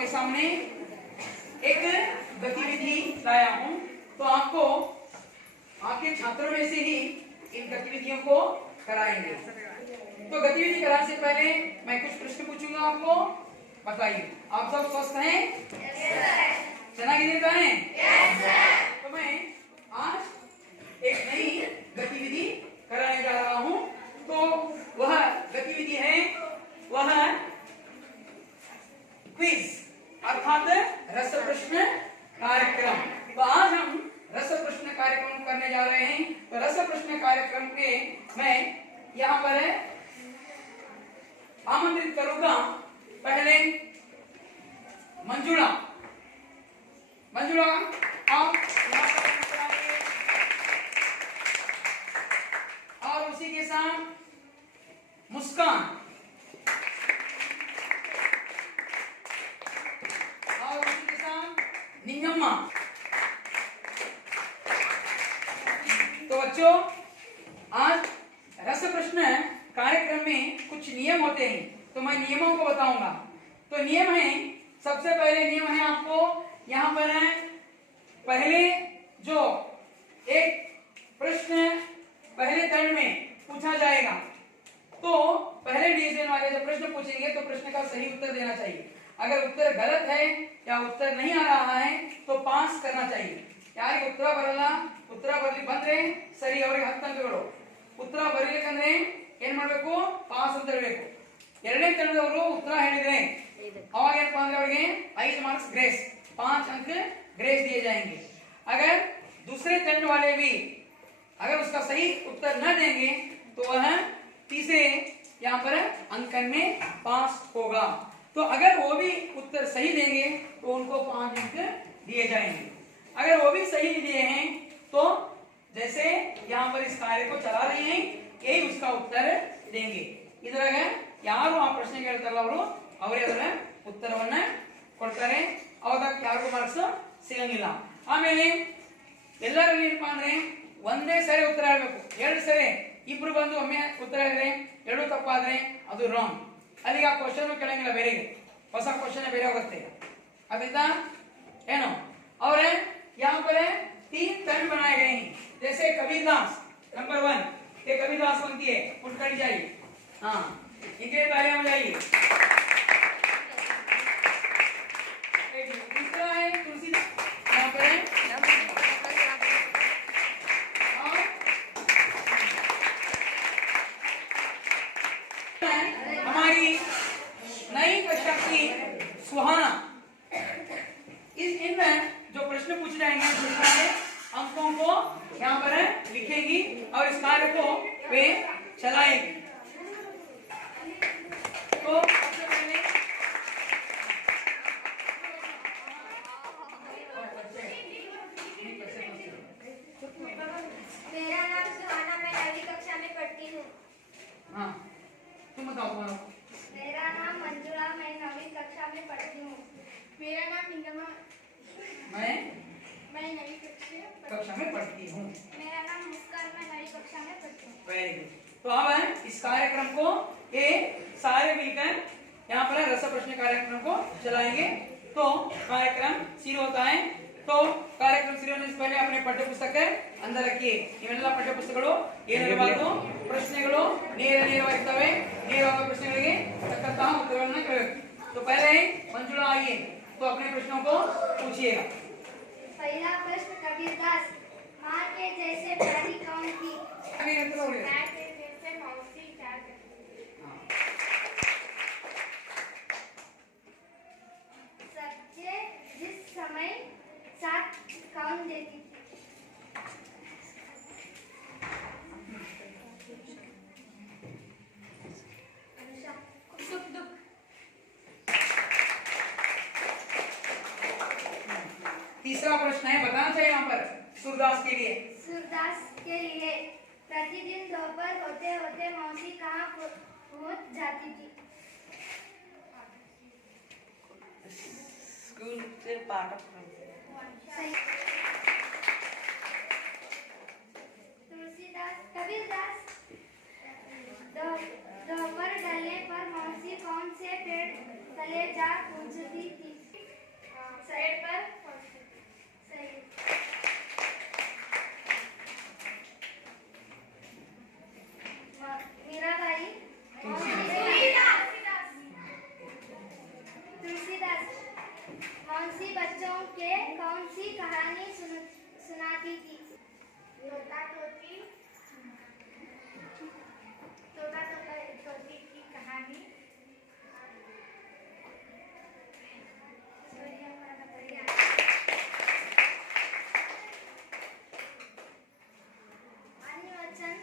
आपके सामने एक गतिविधि लाया हूं, तो आपको आपके छात्रों में से ही इन गतिविधियों को कराएंगे। तो गतिविधि कराने से पहले मैं कुछ प्रश्न पूछूंगा, आपको बताइए। आप सब स्वस्थ हैं? ಚೆನ್ನಾಗಿದ್ದೀರಾ ತಾನೇ? तो मैं आज एक नई गतिविधि कराने जा रहा हूं। तो वह गतिविधि है वह क्विज अर्थात रस प्रश्न कार्यक्रम। तो आज हम रस प्रश्न कार्यक्रम करने जा रहे हैं। तो रस प्रश्न कार्यक्रम के मैं यहाँ पर आमंत्रित करूंगा पहले मंजुला। मंजुला आप और उसी के साथ मुस्कान और उसी के साथ निंगम्मा। तो बच्चों, आज रस प्रश्न कार्यक्रम में कुछ नियम होते हैं, तो मैं नियमों को बताऊंगा। तो नियम है, सबसे पहले नियम है आपको यहाँ पर है, पहले जो एक प्रश्न पहले दंड में पूछा जाएगा, तो पहले डिवीजन वाले जब प्रश्न पूछेंगे तो प्रश्न का सही उत्तर देना चाहिए। अगर उत्तर गलत है या उत्तर नहीं आ रहा है तो पास करना चाहिए। ಯಾರಿಗೆ ಉತ್ತರ ಬರಲ್ಲ, ಉತ್ತರ ಬರಲಿ ಬಂದ್ರೆ ಸರಿ, ಅವರಿಗೆ 10 ಅಂಕಗಳು. ಉತ್ತರ ಬರಲಿಕ್ಕಂದ್ರೆ ಏನ್ ಮಾಡಬೇಕು? ಪಾಸ್ ಅಂತ ಹೇಳಬೇಕು. ಎರಡನೇ ತಂಡದವರು ಉತ್ತರ ಹೇಳಿದ್ರೆ ಅವಾಗ ಏನಪ್ಪಾ ಅಂದ್ರೆ ಅವರಿಗೆ 5 मार्क्स ग्रेस, 5 अंक ग्रेस दिए जाएंगे। अगर दूसरे तंड वाले भी अगर उसका सही उत्तर न देंगे तो वह तीसरे यहाँ पर अंकन में पास होगा। तो अगर वो भी उत्तर सही देंगे तो उनको 5 अंक दिए जाएंगे। अगर वो भी सही नहीं दिए हैं तो जैसे यहाँ पर इस कार्य को चला रहे हैं यही उसका उत्तर देंगे। ಇದ್ರಾಗ ಯಾರು ಆ ಪ್ರಶ್ನೆ ಕೇಳ್ತಾರಲ್ಲ ಅವರು ಅವರೇ ಅದರ ಉತ್ತರವನ್ನ ಕೊಡ್ತಾರೆ, ಅವಾಗ ಯಾರಿಗೂ ಮಾರ್ಕ್ಸ್ ಸಿಗಂಗಿಲ್ಲ। ಆಮೇಲೆ ಎಲ್ಲರಲ್ಲಿ ಏನಪ್ಪಾ ಅಂದ್ರೆ ಒಂದೇ ಸರಿ ಉತ್ತರ ಹೇಳ್ಬೇಕು, 2 ಸರಿ ಇಬ್ರು ಬಂದು ಒಮ್ಮೆ ಉತ್ತರ ಹೇಳಿದ್ರೆ 2 ತಪ್ಪಾದ್ರೆ ಅದು ರಾಂಗ್, ಅಲ್ಲಿಗೆ ಆ ಕ್ವಶನ್ ಕೇಳಂಗಿಲ್ಲ, ಬೇರೆ ಹೊಸ ಕ್ವಶನ್ ಬೇರೆ ಹೋಗುತ್ತೆ। ಅದರಿಂದ ಏನು और यहाँ पर 3 तंड बनाए गए हैं। जैसे कबीरदास नंबर 1, ये कबीरदास बनती है, उठकर जाइए। हाँ, इनके तालियां बजाइए। दूसरा है तुलसीदास, यहाँ पर हमारी नई कक्षा की सुहाना। इनमें जो प्रश्न पूछे जाएंगे अंकों को यहाँ पर लिखेगी और इस कार्य को वे चलाएगी। तो सबसे पहले मेरा नाम सुहाना, मैं 9वीं कक्षा में पढ़ती हूँ। हाँ, तुम बताओ तुम्हारा। मेरा नाम मंजुला, मैं 9वीं कक्षा में पढ़ती हूँ। मेरा नाम निगमा, मैं 9वीं कक्षा में पढ़ती हूँ। मेरा नाम मुस्कान, मैं 9वीं कक्षा में पढ़ती हूँ। Very good. तो अब इस कार्यक्रम को ये सारे मिलकर यहाँ पर रस प्रश्न कार्यक्रम को चलाएंगे। तो कार्यक्रम शुरू होता है। तो ಕಾರ್ಯಕ್ರಮ ಶುರು होने से पहले अपने ಪಠ್ಯ ಪುಸ್ತಕ अंदर रखिए। ಇವೆಲ್ಲ ಪಠ್ಯ ಪುಸ್ತಕಗಳು ಏನಿರಬಾರದು, ಪ್ರಶ್ನೆಗಳು ನೇರವಾಗಿರ್ತವೆ, ನೇರವಾದ ಪ್ರಶ್ನೆಗಳಿಗೆ ತಕ್ಕಂತಹ ಉತ್ತರವನ್ನು ಕೊಡಬೇಕು। तो पहले मंजुला आइए, तो अपने प्रश्नों को पूछिएगा। पहला प्रश्न, कबीरदास, माँ के जैसे प्यारी कौन थी? माँ के जैसे मौसी क्या करती? सबसे जिस समय साथ कौन देती थी? सुख दुख। तीसरा प्रश्न है, बताना चाहिए यहाँ पर सूरदास के लिए। सूरदास के लिए प्रतिदिन दोपहर होते होते मौसी कहाँ पहुँच जाती थी? स्कूल से पाठ सही। तुलसीदास, कबीरदास, दोपहर ढलने पर मौसी कौन से पेड़ तले जा पूजती थी? पेड़ पर सही मीराबाई तुलसीदास मौसी बच्चों के कौन सी कहानी सुनाती थी? तोता तोती की कहानी। अन्य वचन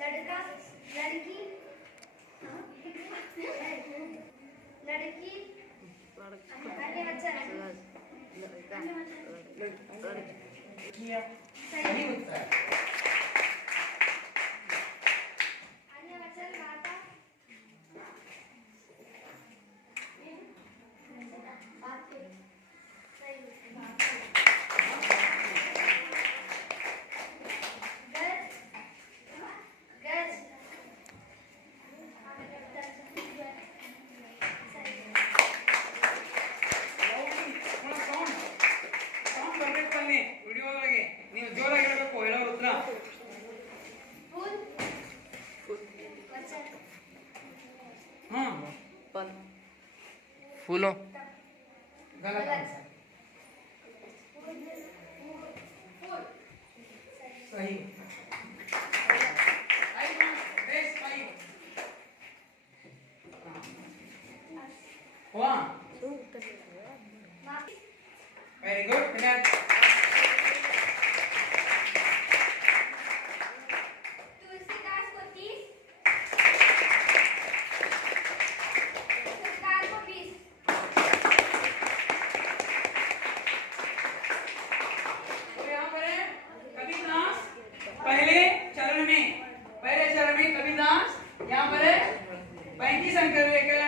लड़का लड़की लड़की अन्य वचन सही उत्तर। अन्य वचन माता ವಿಡಿಯೋ ಒಳಗೆ ನೀವು ಜೋರಾಗಿ ಹೇಳಬೇಕು ಎಲ್ಲರೂ ಉತ್ತರ. फूल वचन फूलों गलत आंसर। सही हुआ। Very good winner. तुलसीदास को 30 सरकार को 20 तो यहाँ पर है कबीरदास पहले चरण में कबीरदास यहाँ पर है 35 अंक लेकर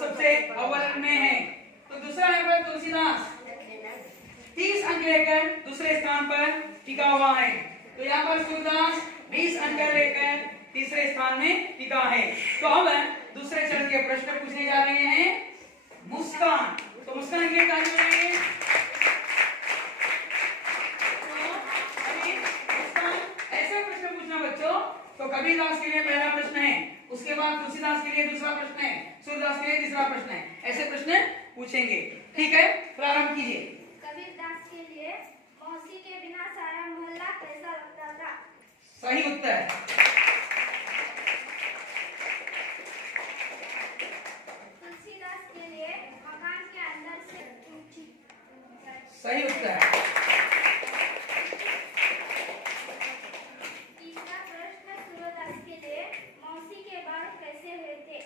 सबसे अव्वल में है। तो दूसरा है पर तुलसीदास 30 अंक लेकर दूसरे स्थान पर टिका हुआ है। तो यहाँ पर सूरदास 20 अंक लेकर तीसरे स्थान में टिका है। तो अब दूसरे चरण के प्रश्न पूछने जा रहे हैं मुस्कान। तो मुस्कान के लिए ताली बजाइए। ऐसा प्रश्न पूछना बच्चों। तो कबीरदास के लिए पहला प्रश्न है, उसके बाद तुलसीदास के लिए दूसरा प्रश्न है, सूरदास के लिए तीसरा प्रश्न है। ऐसे प्रश्न पूछेंगे। ठीक है, प्रारंभ कीजिए। कबीरदास के लिए मौसी के बिना सारा मोहल्ला कैसा लगता था? सही उत्तर। तुलसीदास के लिए मकान के अंदर से सही उत्तर। तीसरा प्रश्न सूरदास के लिए मौसी के बाल कैसे हुए थे?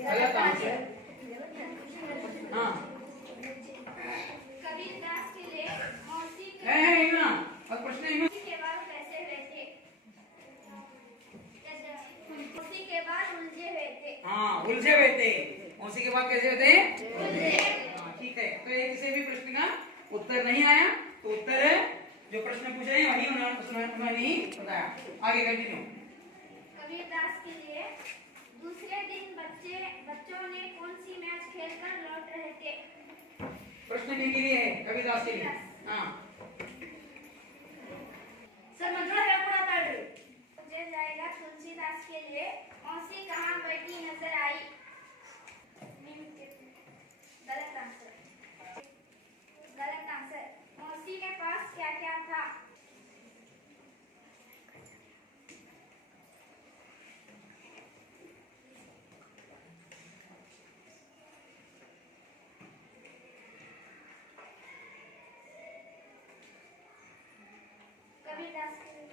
गलत आंसर। हाँ कबीरदास के लिए मौसी है ना। और प्रश्न के बाल कैसे हुए थे? मौसी के बाल उलझे हुए थे। हाँ उलझे हुए थे। उसी के बाद कैसे होते हैं? उलझे। हाँ ठीक है। तो ये किसी भी प्रश्न का उत्तर नहीं आया तो उत्तर है जो प्रश्न पूछे हैं वही उन्होंने नहीं बताया। आगे कंटिन्यू। कबीरदास के लिए दूसरे दिन बच्चों ने कौन सी मैच खेलकर लौट रहे थे? प्रश्न के लिए है कबीरदास के लिए। हाँ सर मंत्रा है पूरा ताड़ मुझे जाएगा। तुलसीदास के लिए मौसी कहाँ बैठी नजर आई? गलत आंसर। मौसी के पास क्या क्या था? कबीरदास के लिए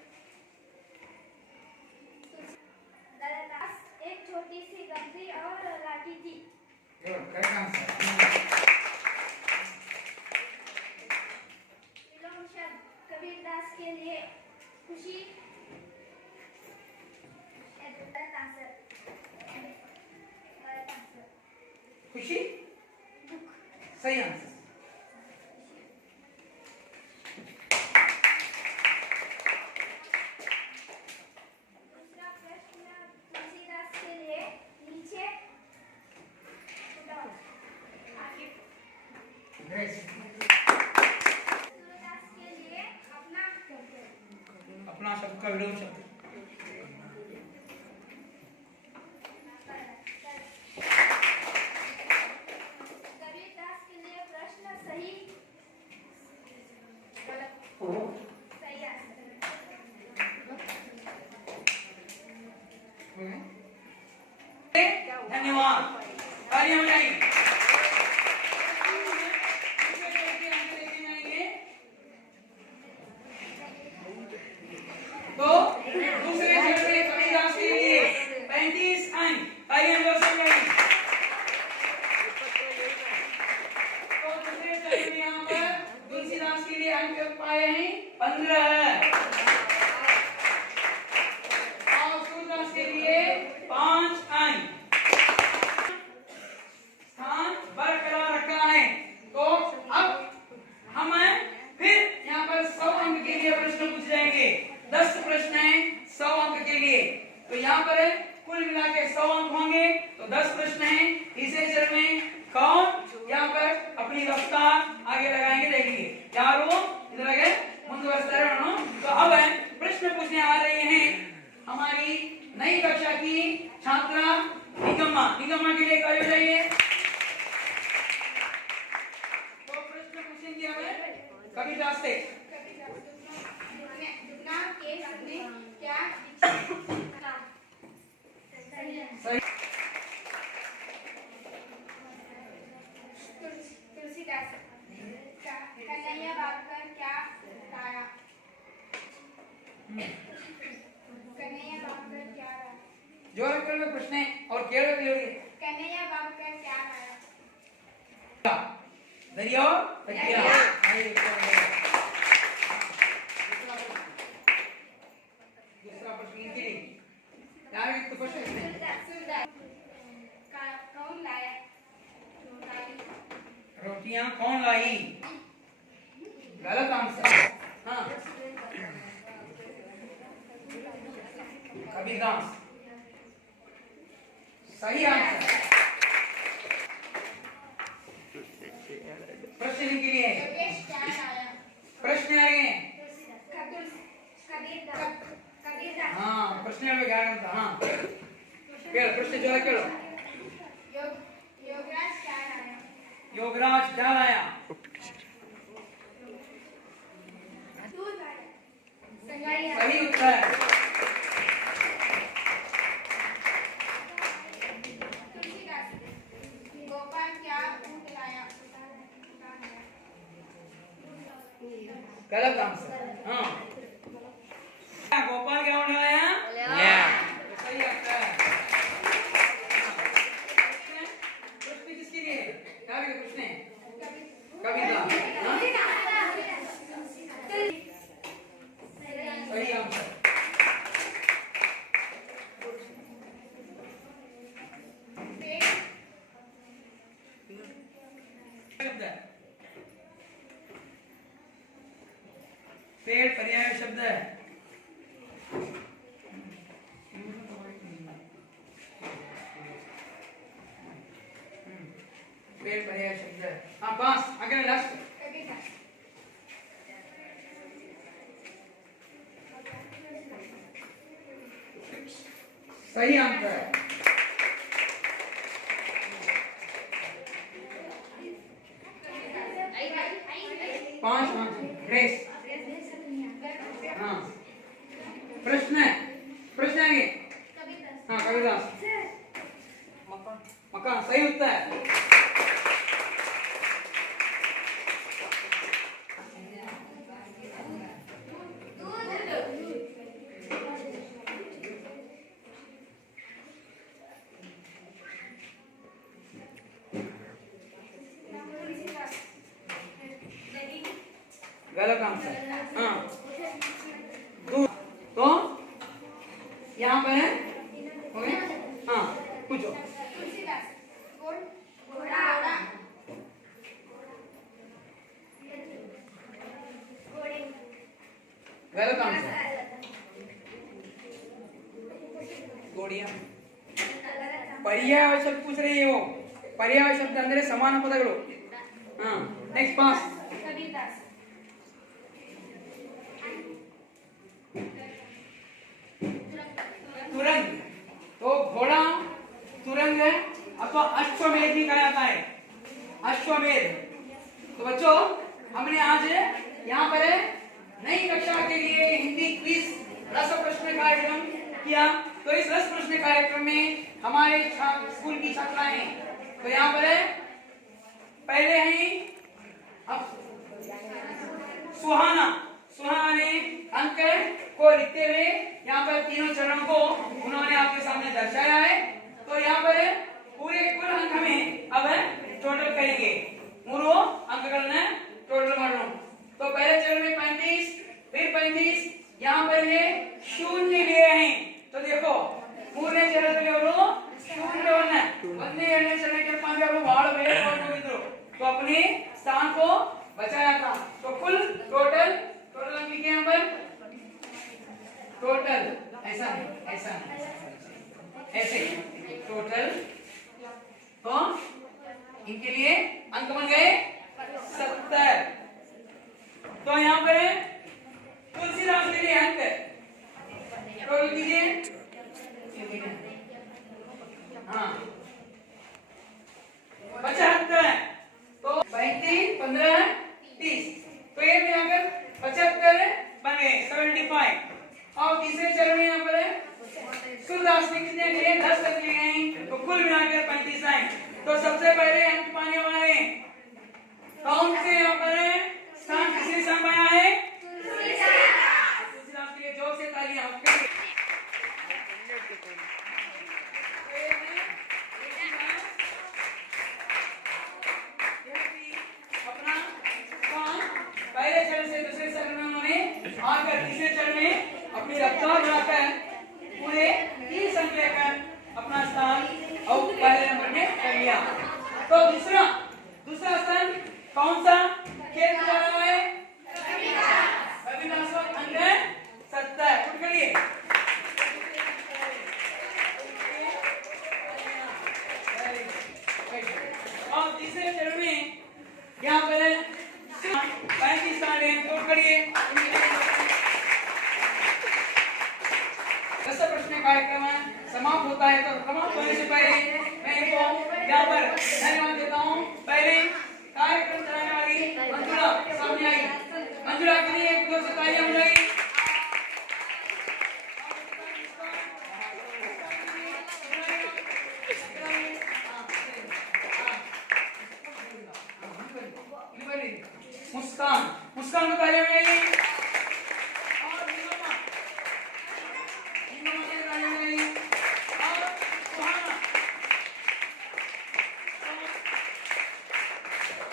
गलत। एक छोटी सी गंदी और लाठी थी। Correct answer. विलोम शब्द कबीरदास के लिए खुशी। गलत आंसर। खुशी सही आंसर। आपका विलोम शब्द। कबीरदास के लिए प्रश्न सही गलत सही आंसर धन्यवाद। तालियां बजाइए। तो दूसरे चरण में कबीरदास के लिए 35 अंक। तालियां जोर से बजाइए। तो दूसरे चरण में यहाँ पर तुलसीदास के लिए अंक पाए हैं 15। और सूरदास के लिए 5 अंक। स्थान बरकरार रखा है। तो अब हम फिर यहाँ पर 100 अंक के लिए प्रश्न पूछ जाएंगे। 10 प्रश्न हैं 100 अंक के लिए। तो यहाँ पर कुल मिला के 100 अंक होंगे। तो 10 प्रश्न हैं। तीसरे चरण में कौन यहाँ पर अपनी रफ्तार आगे लगाएंगे देखिए। यारो इधर आगे मुंदुवरिस्तारे उन्होंने। तो अब प्रश्न पूछने आ रही हैं हमारी नई कक्षा की छात्रा निगम्मा। निगम्मा के लिए कार्य जाइए। तो प्रश्न पूछेंगे हमें कबीरदास से। दुगना के में क्या सही। तुलसीदास कन्हैया बात कर क्या लाया कन्हैया बात कर क्या लाया जोर कर में प्रश्न है और केवल केवल कन्हैया बात कर क्या लाया दरिया दरिया। दूसरा प्रश्न इनके लिए यार एक तो प्रश्न है कौन लाया रोटियां कौन लाई? गलत आंसर। हाँ कबीरदास सही आंसर। प्रश्न के लिए योगेश क्या लाया प्रश्न आएंगे। कबीरदास हाँ प्रश्न में ज्ञान था। हाँ केवल प्रश्न जो है केवल योगराज क्या लाया योगराज क्या लाया? दूध लाया सही सही उत्तर। तुलसीदास गोपाल क्या ऊँट लाया गलत आंसर। हाँ गोपाल क्या लाया? सही आंसर। प्रश्न किसके लिए? क्या प्रश्न है? कबीरदास। हाँ? सही आंसर। शब्द है पेड़ पर्याय शब्द है। पेड़ पर्याय शब्द है। हाँ बांस आगे लास्ट। सही आंसर है। पांच ड्रेस। हाँ प्रश्न है प्रश्न आएंगे। हाँ कबीरदास मकान सही उत्तर है। गलत आंसर। हाँ दूध। तो यहाँ पर है हो गया। हाँ पूछो। गलत आंसर। ಗೋಡಿಯಾ ಪರ್ಯಾಯ ಶಬ್ದ पूछ रही है वो। ಪರ್ಯಾಯ ಶಬ್ದ ಅಂದ್ರೆ ಸಮಾನ ಪದಗಳು। ಹಾ ನೆಕ್ಸ್ಟ್ ಪಾಸ್। यहाँ पर है नई कक्षा के लिए हिंदी क्विज रस प्रश्न कार्यक्रम किया। तो इस रस प्रश्न कार्यक्रम में हमारे स्कूल की छात्राएं, तो यहाँ पर है पहले हैं अब सुहाना ने अंक को लिखते हुए यहाँ पर तीनों चरणों को उन्होंने आपके सामने दर्शाया है। तो यहाँ पर पूरे कुल अंक हमें अब टोटल करेंगे, मूरो अंक करना टोटल मारो। तो पहले चरण में 35, फिर 35, यहाँ पर ये शून्य लिए हैं। तो देखो मूरने चरण शून्य ಒಂದೇ ಎರಡನೇ ಚರಣಕ್ಕೆ ಅವರು ಬಹಳ ಬೇಗ ಹೋಗಿದ್ರು, तो अपने स्थान को बचाया था। तो कुल टोटल अंक लिखे यहाँ पर टोटल, ऐसा ऐसे टोटल। तो इनके लिए अंक बन गए 70। तो यहाँ पर तुलसीदास के लिए अंक टोटल कीजिए। हाँ 75। तो 35, 15, 30, तो ये मिलाकर 75 बन गए 75। और तीसरे चरण में यहाँ पर सूरदास ने कितने लिए 10 तक लिए हैं, तो कुल मिलाकर 35 आए। तो सबसे पहले अंक पाने वाले कौन से यहाँ पर स्थान किसने संभाला है? तुलसीदास के लिए जोर से तालियां। पहले चरण से दूसरे चरण में उन्होंने आकर तीसरे चरण में अपनी रफ्तार बढ़ाकर पूरे 30 अंक लेकर अपना स्थान और पहले नंबर में कर लिया। तो दूसरा स्थान कौन सा खेल जा रहा है? रविदास अंक 70। उठ करिए। और तीसरे चरण में यहाँ पर 35 साल करिए। रस प्रश्न कार्यक्रम समाप्त होता है। तो समाप्त होने से पहले मैं इनको यहाँ पर धन्यवाद देता हूँ। पहले कार्यक्रम चलाने वाली मंजुला सामने आई, मंजुला के लिए एक दो तालियां मिलेगी। मुस्कान को तालियां मिलेगी। और नीलमा को तालियां मिलेगी। और सुहाना,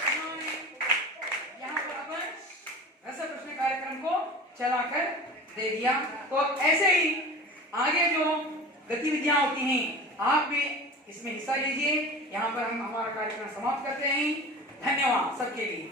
उन्होंने यहाँ पर अपन रस प्रश्न कार्यक्रम को चलाकर दे दिया। तो ऐसे ही आगे जो गतिविधियां होती हैं आप भी इसमें हिस्सा लीजिए। यहाँ पर हम हमारा कार्यक्रम समाप्त करते हैं। धन्यवाद सबके लिए।